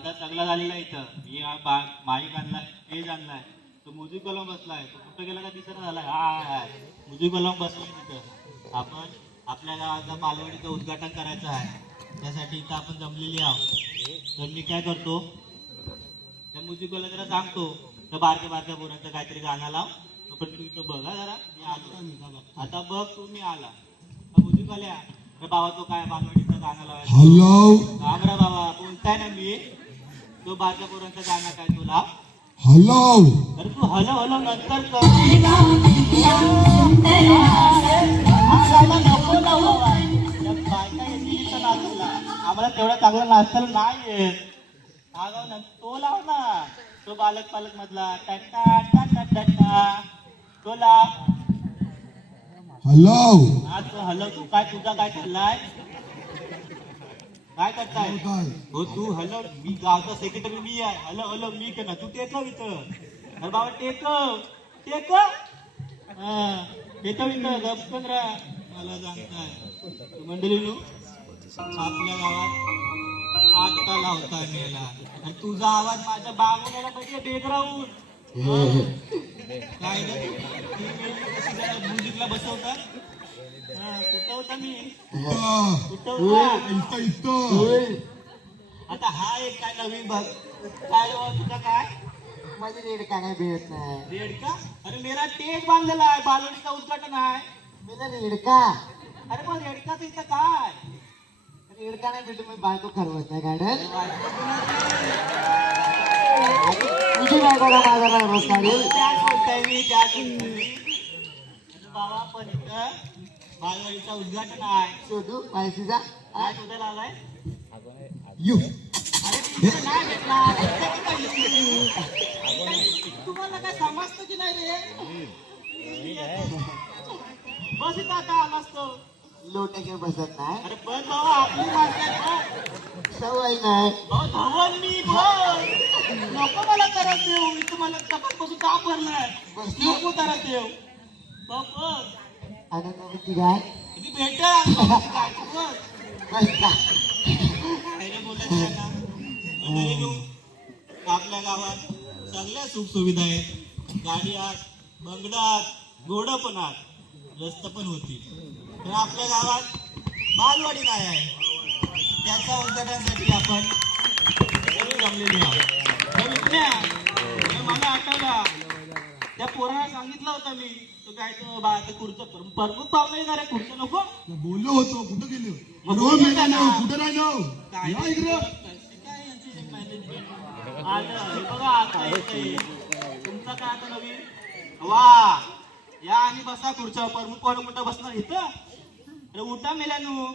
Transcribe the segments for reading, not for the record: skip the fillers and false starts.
माझा चांगला झालेला इथं. मी माईक आणलाय, स्टेज आणलाय, तो म्युझिक लावून बसलाय. तो कुठं गेला का दिसत झालाय. हा म्युझिक लावून बसलाय तिथं. आपण आपल्या गावाचा बालवाडीचं उद्घाटन करायचं आहे, त्यासाठी इथं आपण जमलेली आहोत. तर मी काय करतो, त्या म्युझिकला जरा सांगतो, तर बारक्या बारक्या पोरांचं काहीतरी गाणं लाव. पण तू इथं बघा जरा, मी आलो. आता बघ तू, मी आला म्युझिकवाल्या. तर बाबा तो काय बालवाडीचं गाणं लावायचं. हॅलो रामरा बाबा बोलताय ना मी. तो बारक्या पोरांचं गाणं काय तुला. हॅलो तर तू हलो हलो नंतर कर. नको ना बाबा, बायका येतील इथं नाचायला. आम्हाला तेवढं चांगलं नाचताना नाही येत. तो लाव ना, तो बालक पालक मधला टटा टटा टटा तो लाव. हॅलो हा तो हॅलो. तू काय, तुझा काय चाललाय, काय करताय. हो तू हॅलो. मी गावचा सेक्रेटरी मी आहे. हॅलो हॅलो मी कर ना. तू टेकव इथं. अरे बाबा टेकव टेकव. हा टेकव इथं. गप्पन राहा. मला सांगताय मंडळींनो, आपल्या गावात आता लावताय मेला आणि तुझा आवाज माझ्या बागोल्याला पाहिजे बेगराऊन. काय म्युझिकला बसवतात. कुठं होता मी, कुठं होता. आता हा एक काय नवीन बघ. काय तुझा काय माझी रेड का नाही भेटत नाही. रेड का. अरे मेरा टेज बांधलेला आहे, बालवाडीचा उद्घाटन आहे. मेरा रेडका. अरे पण रेडकाच इथं काय. रेडका नाही भेटू, मी बायको खरवत नाही गाड्यात. तुझी बायको का माझा नाही रोज काढेल. त्याच बोलताय मी, त्याच बाबा. पण इथं बालवाडीचा उद्घाटन आहे. शोधू पैसेचा काय शोधायला आलाय. यू अरे तिथं नाही भेटणार. तुम्हाला काय समजतं की नाही रे. बस इथं आता आला असतो. लोटे बसत नाही. अरे बस बाबा, आपली माणसं आहेत ना. सवय नाही. धवन मी बस. नको मला त्रास देऊ. मी तुम्हाला तपासपासून का भरलाय. नको त्रास देऊ. बस आता तुम्ही काय किती भेटा बस. बस का आपल्या गावात सगळ्या सुख सुविधा आहेत. गाडी आत, बंगडात, घोडं पण आत, रस्ता पण होती. पण आपल्या गावात बालवाडी नाही आहे. त्याच्या उद्घाटनासाठी आपण जमलेली आहोत. मला आठवला, त्या पोराला सांगितलं होतं मी, तो काय तो बाळाचं खुर्चं प्रमुख पाहुणे येणार आहे. खुर्चं नको बोललो होतो, कुठं गेलो. कुठं राहिलो. या इकडे. बघा आता येते तुमचं काय आता नवीन. वा या आणि बसा खुर्च्या. प्रमुख पाहुणे कुठं बसणार इथं. अरे उठा मेल्यानू.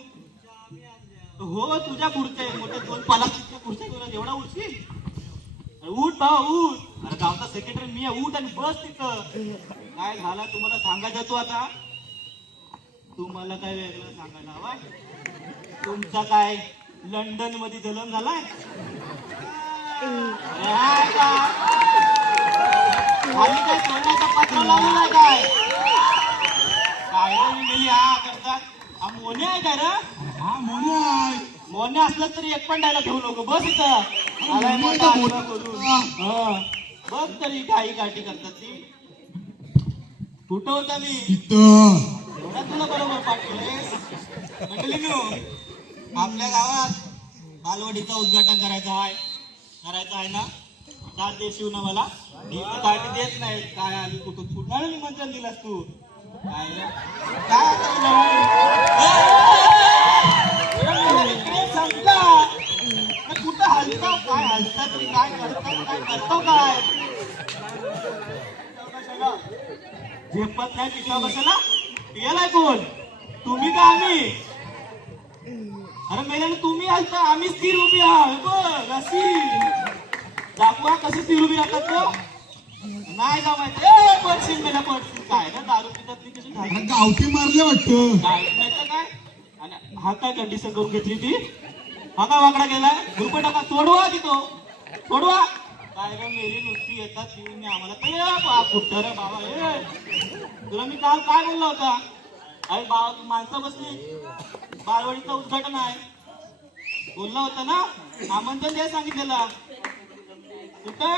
हो तुझ्या खुर्च्या मोठ्या 2 प्लास्टिकच्या खुर्च्या तुला एवढा उठशील. उठ भाऊ उठ. अरे गावचा सेक्रेटरी मी आहे. उठ आणि बस तिथं. काय झालं तुम्हाला सांगायचं तो आता. तुम्हाला काय वेगळं सांगायला हवं. तुमचा काय लंडन मध्ये जन्म झालाय. खाली काय सोन्याचा पत्र लावलेला आहे काय. काय मिली हा करतात. हा मोन्या आहे काय रे. हा मोने आहे. मोन्या असलं तरी एक पण डायला घेऊ नको. बस इथं. बघ तरी काही गाठी करतात ती. कुठं होता मी. इथं तुला बरोबर पाठवले. आपल्या गावात बालवाडीचं उद्घाटन करायचं आहे ना. चार दिवस येऊ ना मला. गाठी देत नाही. काय आली कुठून कुठं निमंत्रण दिलास तू. काय संपला. कुठं हलता काय हलता तरी काय करतो काय. झेपत नाही पिठा बसायला. गेलाय कोण तुम्ही का आम्ही. अरे मेल्यानं तुम्ही हलता आम्ही स्थिर उभी आहोत. अशी दाखवा कशी स्थिर उभी राहतात तो. नाही जमायचं. पडशील मेला पडशील. काय ना दारू पितात ती कशी गावठी मारले वाटतं. काय नाही तर काय. आणि हा काय कंडिशन करून घेतली ती. हा काय वाकडा गेलाय. रुपये टाका सोडवा की तो सोडवा. काय ग मेरी नुसती येतात ती आम्हाला तर कुठं रे बाबा. तुला मी काल काय बोलला होता. अरे बाबा माणसं बसली. बालवाडीचं उद्घाटन आहे. बोलला होता ना आमंत्रण द्यायला सांगितलेला कुठे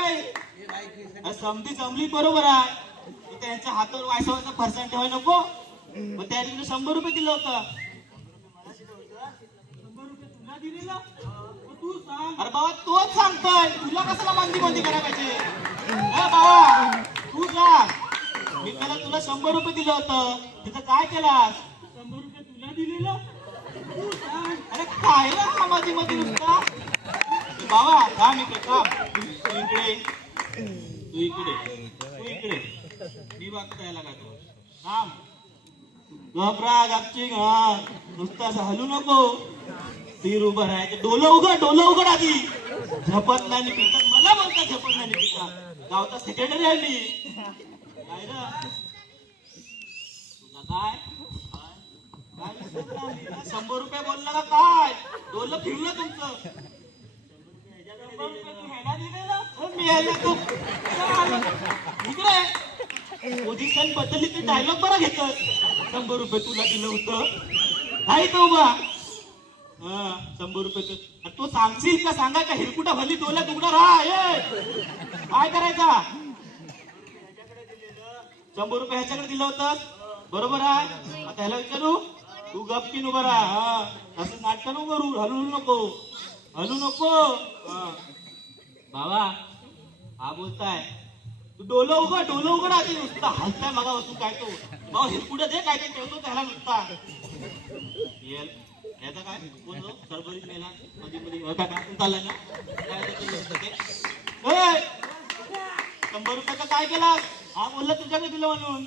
समधी जमली बरोबर आहे त्यांच्या हातावर वायसावाचा फरसाण ठेवाय नको मग त्या ठिकाणी 100 रुपये दिलं होतं 100 रुपये तुला दिलेलं तू सांग अरे बाबा तोच सांगतोय तुला कशाला मंदी मंदी करायला पाहिजे बाबा तू सांग मी त्याला तुला 100 रुपये दिलं होतं तिथं काय केलास 100 रुपये तुला दिलेलं तू सांग अरे काय रे मध्ये मध्ये नुसता बाबा थांब इकडे थांब तू इकडे मी बघता याला का तू थांब घबरा गपचिंग नुसतं असं हलू नको तीर उभं राहायचं डोलं उघड आधी झपत नाही पितात मला बोलता झपत नाही पितात गावचा सेक्रेटरी आहे मी काय रे तुला काय 100 रुपये बोलला का काय डोलं फिरलं तुमचं 100 रुपये तू ह्याला दिलेलं मी यायला तू इकडे पोझिशन बदलली ते डायलॉग बरा घेत 100 रुपये तुला दिलं होतं काय तो बा 100 रुपये तो सांगशील का सांगा का हिरकुटा भली डोल्या तुकडा राहा काय करायचा 100 रुपये ह्याच्याकडे दिलं होतं बरोबर आहे आता ह्याला विचारू तू गपकीन उभं राहा असं नाटक नको करू हलू नको बाबा हा बोलताय तू डोलं उघड आधी नुसता हलताय मगा वस्तू काय तो भाऊ हे पुढे दे काय ते ठेवतो त्याला नुसता याचा काय कोण सरभरीत मेला मध्ये काय चालला ना काय 100 रुपयाचा काय केला हा बोलला तुझ्याकडे दिलं म्हणून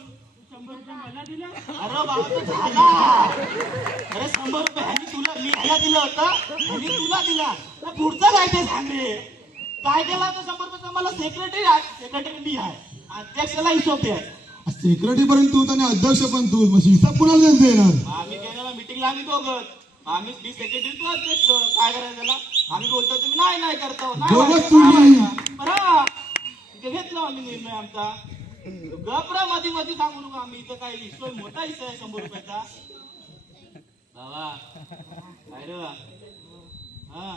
100 रुपये मला दिलं अरे बाबा तो झाला अरे 100 रुपये ह्यानी तुला मी ह्याला दिलं होतं ह्यानी तुला दिला पुढचं काय ते सांग रे काय केला तर 100 रुपयाचा मला सेक्रेटरी मी आहे अध्यक्षाला हिशोब द्याय सेक्रेटरी पर्यंत तू आणि अध्यक्ष पण तू हिसाब कुणाला देणार आम्ही गेलेला मिटिंगला आम्ही दोघं आम्ही मी सेक्रेटरी तू अध्यक्ष काय करायचं त्याला आम्ही बोलतो तुम्ही नाही करतो बरं घेतलं आम्ही निर्णय आमचा गपरा मध्ये सांगू नका आम्ही इथं काय हिस्सा मोठा हिस्सा आहे 100 रुपयाचा बाबा काय रे हा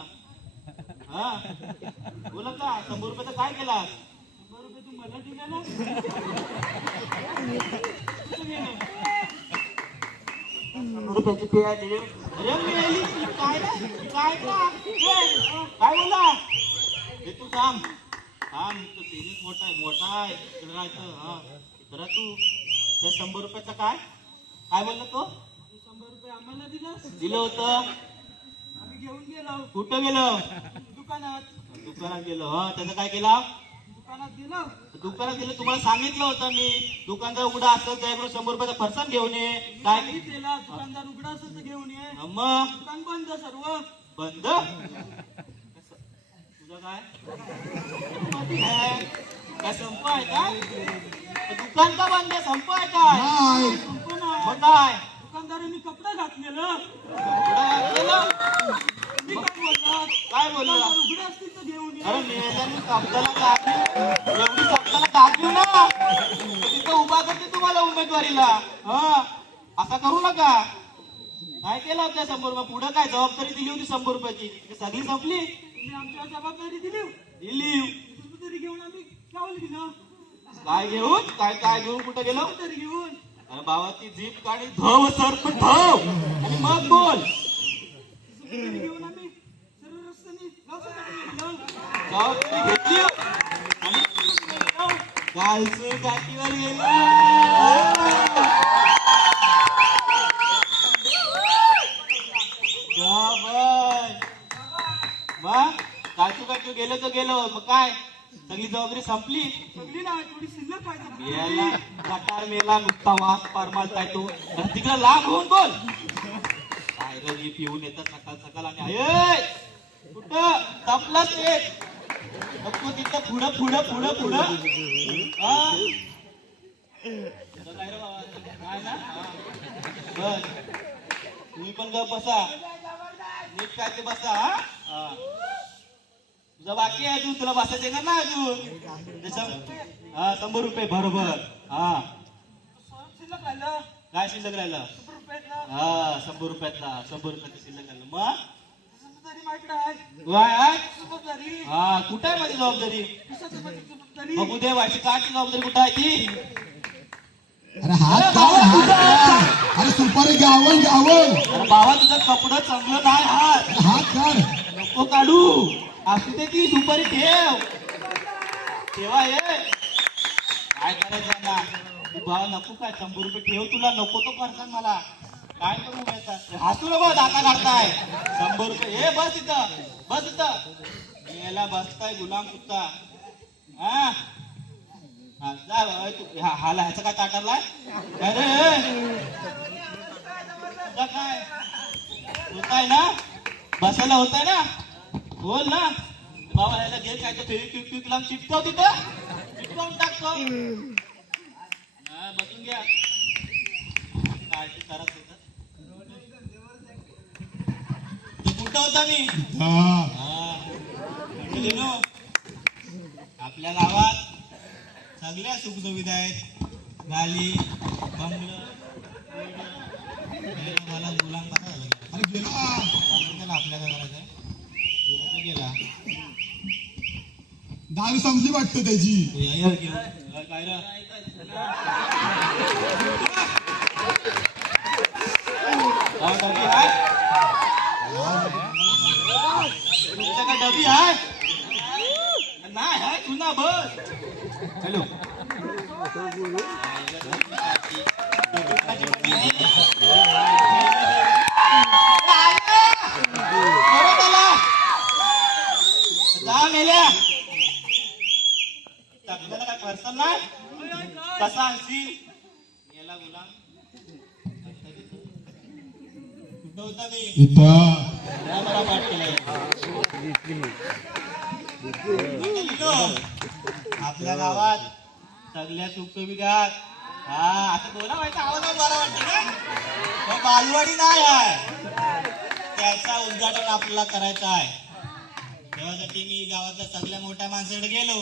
बोला का 100 रुपयाचा काय केला 100 रुपये तू मला दिला ना 100 रुपयाची पे आहे अरे मेली काय बोला हे तू थांब तो सिरियस मोठा आहे इकडे राहायचं जरा तू त्या 100 रुपयाचा काय बोलला तो 100 रुपये आम्हाला दिलं होतं आम्ही घेऊन गेलो कुठं गेलो दुकानात गेलो त्याचं काय केला दुकानात दिलं तुम्हाला सांगितलं होतं मी दुकानदार उघडा असेल त्याकडून 100 रुपयाचा फरसाण घेऊन ये काय केला दुकानदार उघडा असेल तर घेऊन ये मग दुकान बंद सर्व बंद तुझं काय संप आहे का दुकान का बंद संप आहे काय मग काय दुकानदारांनी कपडा घातलेलं काय बोलला उघडे असतील तर घेऊन अरे मेल्याने एवढी सप्ताला दाखवू ना तिथं उभा करते तुम्हाला उमेदवारीला असा करू नका काय केलं होत्या 100 रुपये पुढे काय जबाबदारी दिली होती 100 रुपयाची सगळी संपली आमच्या जबाबदारी दिली तरी घेऊन आम्ही काय घेऊन काय घेऊन कुठे गेलो तरी घेऊन अरे बाबा ती जीप काढी धव सर पण धव आणि मग बोल घेऊन आम्ही सर्व रस्त्याने घेतली आणि कालचं गाठीवर गेलो काटू गेलो तर गेलो मग काय सगळी जबाबदारी संपली ना थोडी शिल्लक पाहिजे गटार मेला नुसता वास पारमालताय तो तिकडे लांब होऊन बोल काय रे पिऊन येतात सकाळ आणि कुठं तपलाच नको तिथं पुढं काय रे बाबा काय ना बस तुम्ही पण गप बसा नीट काय ते बसा तुझा बाकी आहे अजून तुला बसायचं का ना अजून 100 रुपये बरोबर काय शिल्लक राहिलं 100 रुपयातला 100 रुपयाचं शिल्लक राहिलं मग वाय हा कुठे आहे माझी जबाबदारी बघू दे व्हायची काची जबाबदारी कुठे आहे ती अरे हात काढ. अरे सुपारी गावल गावल. अरे बाबा तुझं कपडं चांगलं नाही हात हात काढ. नको काढू असू दे ती सुपारी ठेव ठेवा ये काय करायचं ना तू बाबा नको काय 100 रुपये ठेव तुला नको तो करसान मला काय करू माहिती हसू नको दाता काढताय 100 रुपये हे बस इथं याला बसताय गुलाम कुत्ता हा हा, जा बाबा, तू हाला ह्याचा काय ताटालाय अरे तुझा काय होताय ना बसायला होताय ना बोल ना बाबा ह्याला घे काय तर फेरी क्विक लावून चिटकव तिथं चिटकावून टाकतो हा बसून घ्या काय ते करत होत कुठं होता मी हा आपल्या गावात सगळ्या सुखसुविधा आहेत गाली बंगलं मला गुलाम कसा झाला अरे गेला. त्याला आपल्या काय करायचंय गेला तो गेला दारू संपली वाटतं त्याची. काय रे काय डबी आहे नाही आहे तुला बस हॅलो जा मेल्या आपल्याला काय पर्सन नाही कसा आणशील याला गुलाम कुठं होता मी इथं. मला पाठ केलंय आपल्या गावात सगळ्या सुखसुविधा हा आता बोला माहिती आवाजात बरा वाटतं ना तो बालवाडी नाही आहे त्याचा उद्घाटन आपल्याला करायचं आहे तेव्हासाठी मी गावातल्या सगळ्या मोठ्या माणसाकडे गेलो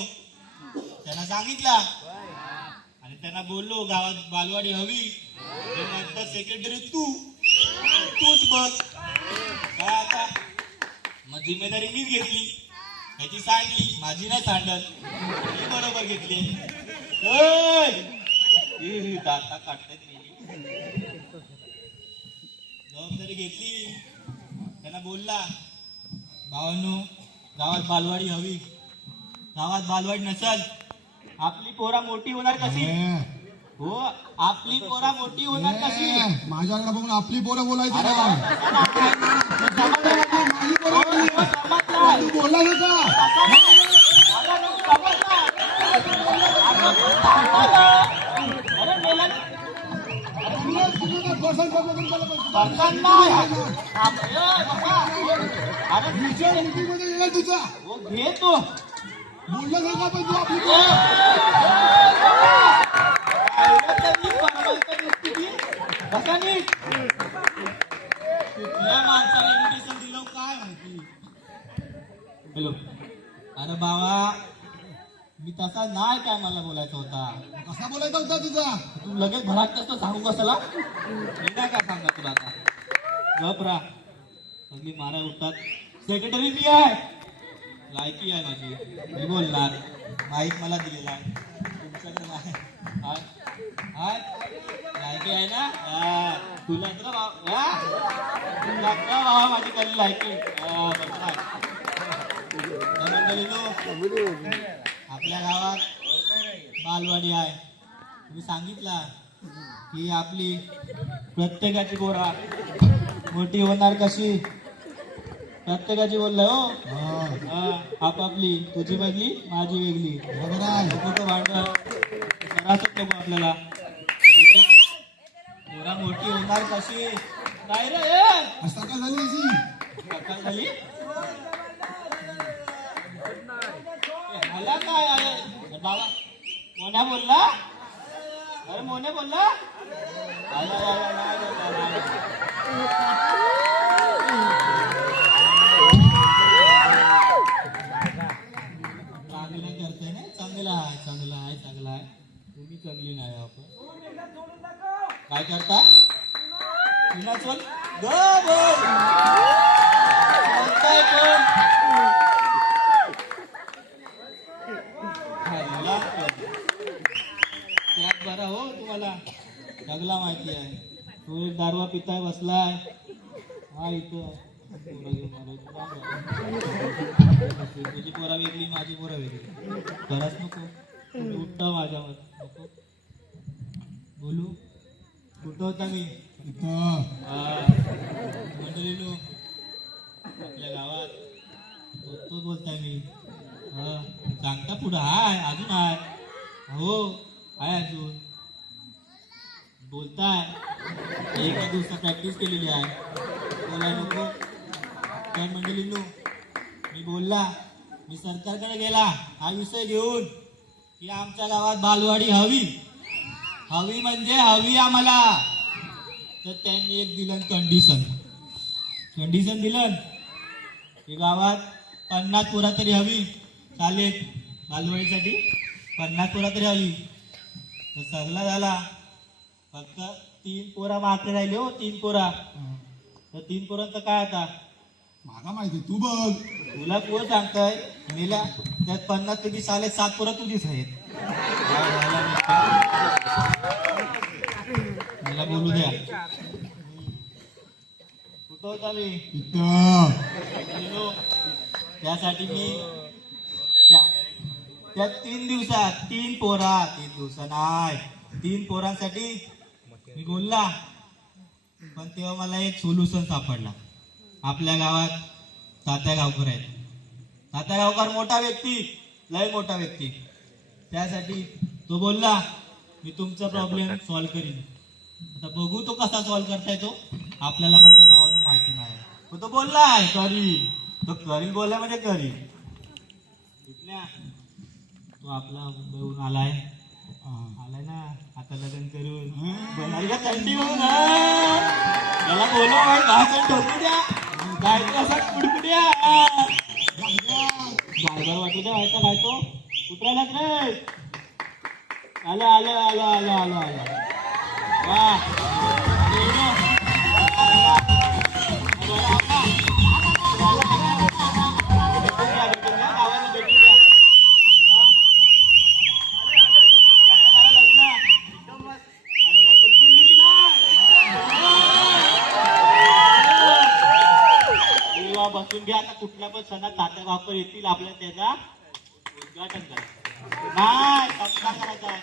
त्यांना सांगितलं आणि त्यांना बोललो गावात बालवाडी हवी नंतर सेक्रेटरी तूच बघ काय आता मग जिम्मेदारी मीच घेतली त्याची सांडली माझी नाही सांडत मी बरोबर घेतली दाता काढतात जबाबदारी घेतली त्यांना बोलला भावांनो गावात बालवाडी हवी गावात बालवाडी नसल आपली पोरा मोठी होणार कशी हो आपली पोरा मोठी होणार कशी माझ्याकडे बघून आपली पोरं बोलायची अरे ना. माझी पोरं बोलली. तू बोलला नका. मीटिंगमध्ये येणार तुझा. घे तू बोलला नका पण तू आपली कुठल्या माणसाला इन्व्हिटेशन दिलं काय माहिती हॅलो अरे बाबा मी तसा नाही काय मला बोलायचा होता कसा बोलायचा होता तुझा. तू लगेच भरात कसं सांगू कशाला मी नाही काय सांगा तुला आता गप रा सगळी मारा उठतात सेक्रेटरी मी आहे लायकी आहे माझी मी बोलणार माहीत मला दिलेला आहे तुमच्याकडे नाही लायकी आहे ना तुला तर तुला बाबा माझी कधी लायकी आपल्या गावात बालवाडी आहे तुम्ही सांगितला की आपली प्रत्येकाची पोरा मोठी होणार कशी प्रत्येकाची बोललं हो आपापली तुझी वेगळी माझी वेगळी बरोबर आहे. नको भांडण करायचंच नको आपल्याला पोरा मोठी होणार कशी काय रे सकाळ झाली अशी. सकाळ झाली मला काय आहे बाबा मोन्या बोलला अरे मोन्या बोलला चांगलं करतोय ना चांगला आहे तुम्ही चांगली नाही आपण काय करता पुन्हा चल बोलताय कोण मला सगळा माहिती आहे. तू एक दारवा पिताय बसलाय हा इथं पोरं घेऊन आलोय. तुझी पोरा वेगळी माझी पोरा वेगळी खरंच नको उठता माझ्यावर नको बोलू. कुठं होता मी इथं मंडळीनो आपल्या गावात तोच बोलताय मी. सांगता पुढं हाय अजून हाय हो हाय अजून बोलताय. एका दिवसात प्रॅक्टिस केलेली आहे बोलाय नको काय मंडळीनो. मी बोलला मी सरकारकडे गेला हा विषय घेऊन की आमच्या गावात बालवाडी हवी हवी म्हणजे हवी आम्हाला. तर त्यांनी एक दिलं कंडिशन दिलं की गावात 50 पोरा तरी हवी चालेल बालवाडीसाठी 50 पोरा तरी हवी. तर सगळा झाला फक्त 3 पोरा मागे राहिले हो 3 पोरा. तर 3 पोरांचं काय आता मला माहिती तू बघ. तुला कोण सांगताय मेल्या त्यात 50 पैकी 7 पोरं तुझीच आहेत. मला बोलू द्या कुठं होता मी इथं त्यासाठी मी त्या 3 दिवसात 3 पोरा 3 दिवसा नाही 3 पोरांसाठी मी बोलला. पण तेव्हा मला एक सोल्युशन सापडला. आपल्या गावात तात्या गावकर आहेत. तात्या गावकर मोठा व्यक्ती लय मोठा व्यक्ती. त्यासाठी तो बोलला मी तुमचा प्रॉब्लेम सॉल्व्ह करीन. आता बघू तो कसा सॉल्व्ह करताय तो आपल्याला पण त्या भावाने माहिती नाही. पण तो बोललाय करील तो करील बोलला म्हणजे करील. तो आपला मुंबईहून आलाय ना आता लग्न करून बनारी का थंडी होऊन त्याला बोलव भाषण ठोकू द्या काय तो असा कुडकुड्या गायबर वाटू द्या व्हायचा काय तो कुठरायलाच रे. आलं आलं आलं आलं आलं आलं बसून घ्या. आता कुठल्या पण सणात तात्या गावकर येतील आपल्या त्याचा उद्घाटन करायचं नाही सत्ता करायचा आहे.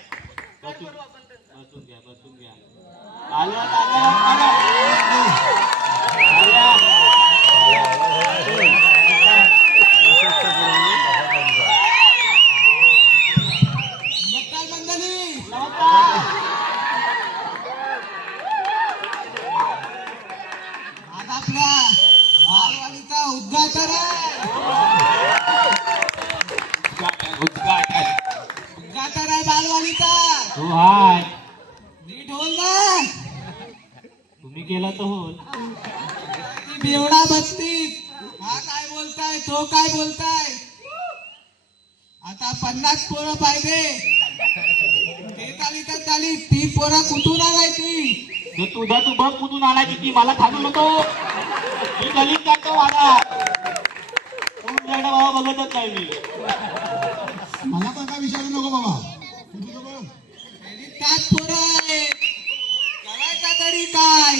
बसून घ्या आलं उद्घाटन आहे बालवाडीचा. हो हाय नीट होल ना तुम्ही केला तर होल. ती बेवडा बसतीत हा काय बोलताय तो काय बोलताय. आता 50 पोरं पाहिजे ते चाली तर चाली 3 पोरं कुठून आणायची. तर तुझा तू बघ कुठून आणायची ती मला खाणू नको. मी गलीत जातो मला तुझ्याकडे बाबा बघतच नाही मी. मला पण काय विचारू नको बाबा. तू तुझं बघ. त्यात पोरं आहे करायचा तरी काय.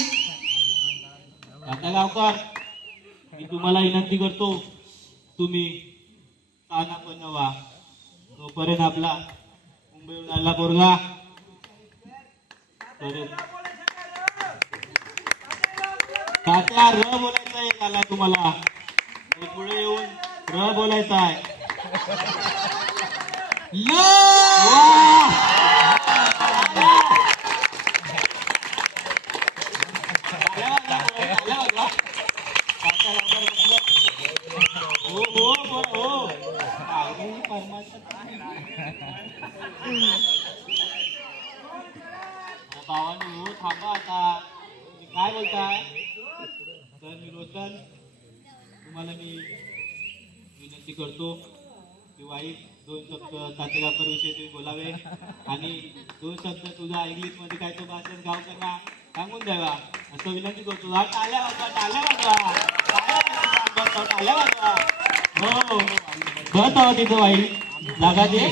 तात्या गावकर मी तुम्हाला विनंती करतो तुम्ही ताना पण व्हा. तोपर्यंत आपला मुंबईहून आला पोरगा तात्या र बोलायचं आहे आला तुम्हाला पुढे येऊन र बोलायचं आहे. भावानी हो थांबा आता तुम्ही काय बोलताय. तर मी रोशन तुम्हाला मी विनंती करतो की वाईट 2 शब्द तातेगावकर विषयी तुम्ही बोलावे आणि 2 शब्द तुझा इंग्लिश मध्ये काय तो भाषण गावकरना सांगून द्यावा असं विनंती करतो. टाळ्या वाजवा हो बस हवं तिथं वाईट जागा दे.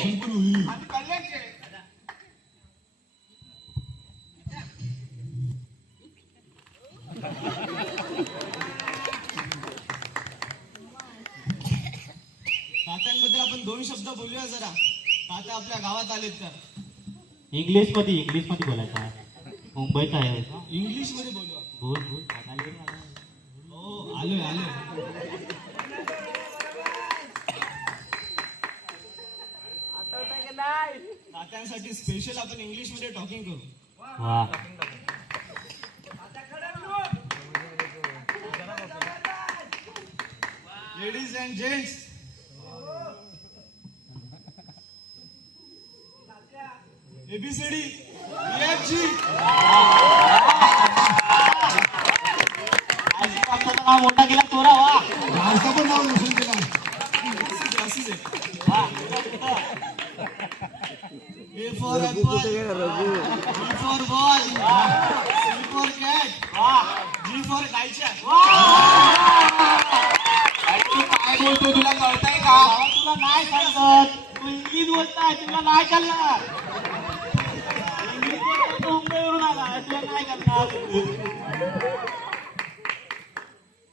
दोन शब्द बोलूया जरा. तात्या आपल्या गावात आलेत तर. इंग्लिश मध्ये बोलायचं आहे. मुंबईचा आहे ना? इंग्लिश मध्ये बोलू आपण. बोल बोल चालेल. हो आलोय. तात्यांसाठी स्पेशल आपण इंग्लिश मध्ये टॉकिंग करू. वा ladies and gents, A B C D EFG. नाव मोठा केला तोरा. वा गावचा पण नाव रोशन केला. असंच आहे. वा. A for apple, B for ball, C for cat, वा G for गायच्या. तू काय बोलतो तुला कळतंय का? तुला नाही सांगत. तू इंग्लिश बोलताय तुला नाही चालणार. इंग्लिश बोलताय तू मुंबईवरून आला तुला नाही करणार.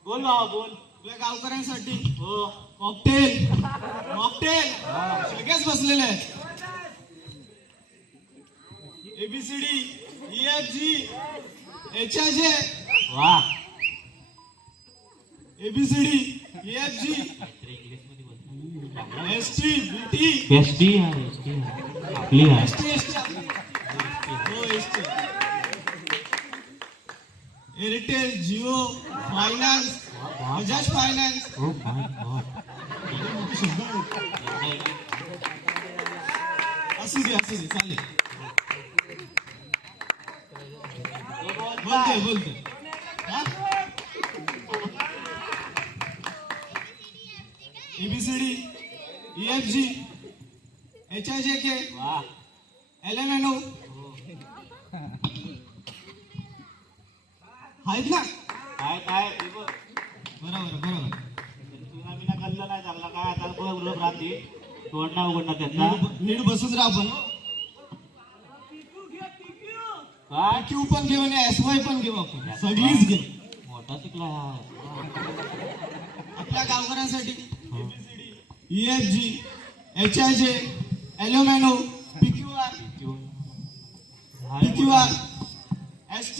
बोल बाबा बोल. आपल्या गावकऱ्यांसाठी हो मॉकटेल सगळेच बसलेले आहेत. ABCD EFG HIJ. वा ABCD EFG ST BT ST आहे आपली आहे. ST हो ST. Airtel, Jio, finance, Bajaj finance. Oh my God. असू दे चालेल. बोलते हा? ABCD EFG HIJK वा LMNO आहेत ना. काय बरोबर. तुला मी ना कल्लं नाही चांगला काय आता बरोबर राहते तोडणं उघडणं त्याचा. नीट बसूच राहा आपण. काय क्यू पण घेऊन या, SY पण घेऊ आपण. सगळीच घेऊ. मोठा शिकला हा. आपल्या गावकऱ्यांसाठी EFG HIJ LMNO PQR ST.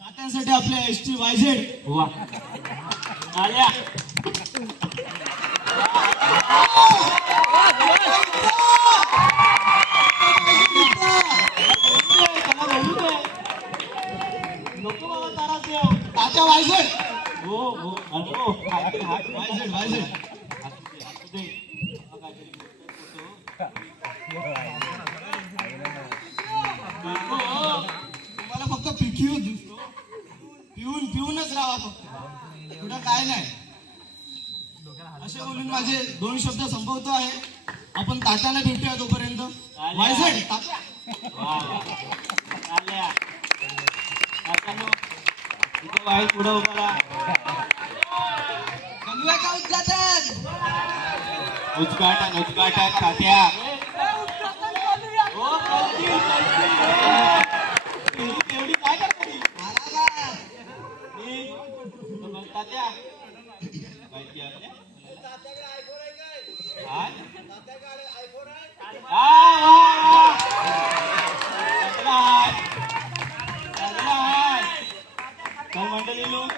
तात्यांसाठी आपल्या ST YZ. वा आल्या. नको बाबा तारा देव. तात्या YZ. हो हो अनुभव काहीतरी हात YZ. असू दे. तुम्हाला फक्त PQ दिसतो. पिऊनच राहा फक्त. पुढं काय नाही. असे बोलून माझे दोन शब्द संपवतो आहे. आपण तात्याला भेटूया तोपर्यंत. YZ तात्या. वा आल्या. आता इथं वाईट पुढं उभा राहा. करूया का उद्घाटन? उद्घाटन तात्या. हो करतील. एवढी काय करते आला का? तात्या माहिती आपल्या काय? काय मंडळी लोक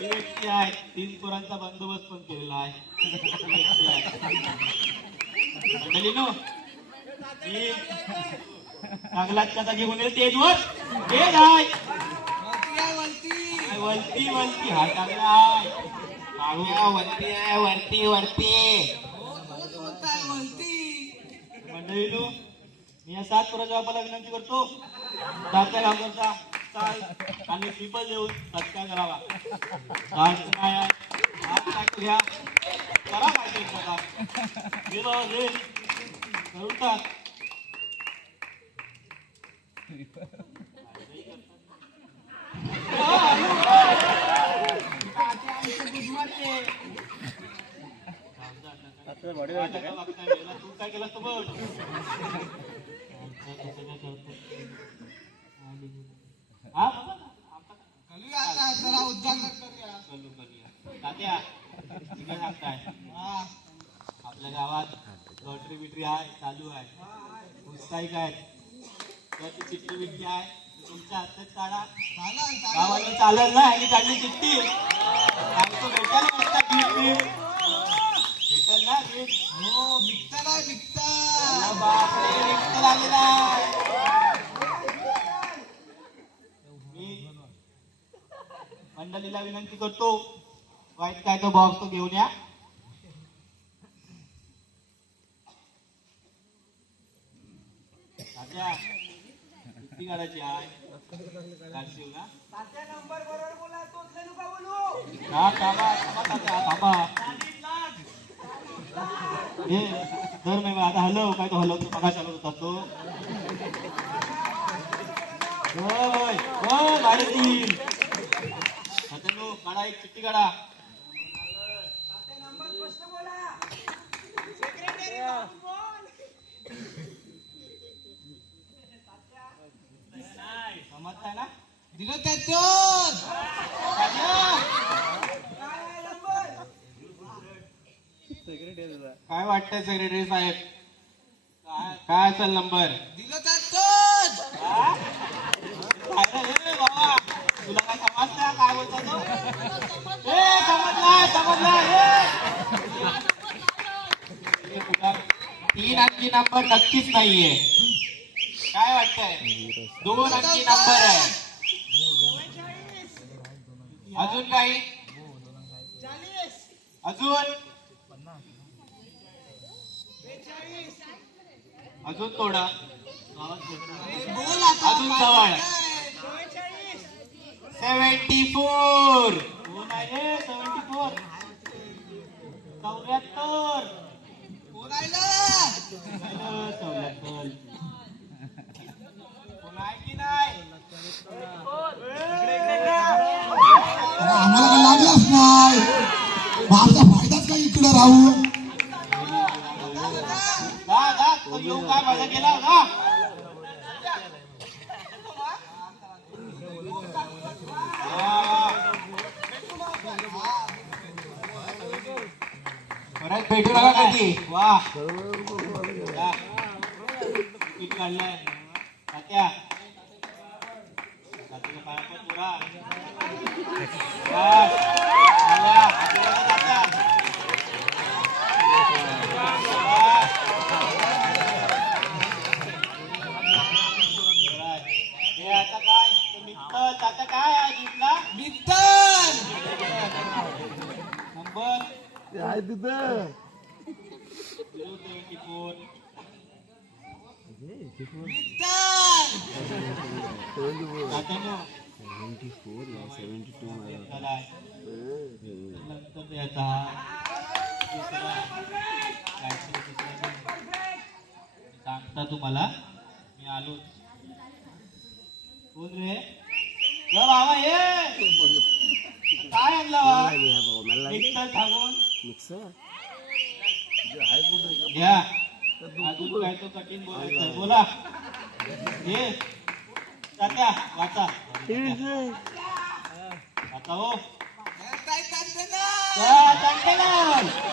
ही व्यक्ती आहे. 3 पोरांचा बंदोबस्त पण केलेला आहे. मंडळी नो चांगलाच कसा घेऊन येईल स्टेजवर ते नाही. वरती हा चांगला आहे. वरती मंडळी नो मी या 7 पोराच्या बापाला विनंती करतो. तात्या गावकरचा चाल आणि पीपल देऊन सत्कार करावा. घ्या करा काय करून टाक. तू काय केलं तो बघ. हा करूया आता, जरा उद्घाटन करूया. करूया तात्या व्यावसायिक आहेत तर ती चिठ्ठी बिट्टी आहे ती तुमच्या हातात काढा. चालेल चालेल. गावाला चालेल ना ह्याची काढली चिठ्ठी सांगतो भेटेल वाजता भेटेल ना भेट. हो मित्तर आहे मित्तर. अरे बापरे रिक्त लागलेला मी मंडळीला विनंती करतो वाईट काय तो बॉक्स तो घेऊन या. अच्छा किती काढायची आहे काढशील ना हा थांबा थांबा तात्या, थांबा हे धर नाही आता हलव काय तो हलवतो बघा चालवत होता तो होय होय गाडी देईल आता काढा एक चिठ्ठी काढा. समजताय ना दिलं त्यातून. काय वाटतंय सेक्रेटरी साहेब काय असेल नंबर दिलं त्यातून. बाबा तुला काय समजतं काय बोलतो तो समजला तीन अंकी नंबर नक्कीच नाहीये काय वाटतंय 2 अंकी नंबर आहे. अजून काही अजून अजून थोडा बोल आता. अजून जवळ 74 कोण आहे 74 74 कोण आलं. 74 कोण आहे की नाही अरे आम्हाला काय लागलाच नाही माझा फायदाच काय इकडे राहू. जा तो येऊ काय माझा केला जा परत भेटू नका कधी वा तिकीट काढलंय तात्या तात्याच्या पाया पण पुरा हे आता काय मित्तल आता काय आहे जिंकला मित्तर. नंबर आहे तिथं 074 मित्तर. नंतर द्यायचा दुसरा काहीतरी दुसरा सांगता तुम्हाला मी आलोच. कोण रे या बाबा ये काय आणलं मिक्सर सांगून घ्या अजून काय तो कठीण बोलायचं बोला हे तात्या वाचा आता हो काय करते ना.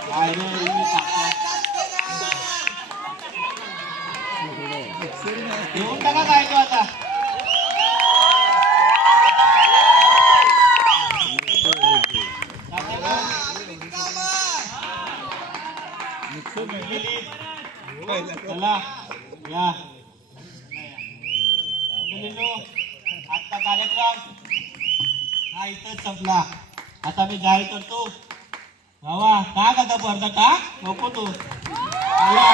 काय रे मी सांगतो. घेऊन टाका काय तो आता चला या आजचा कार्यक्रम हा इथंच संपला. आता मी जाहीर करतो बाबा टाक आता पडदा टाक नको तू चला.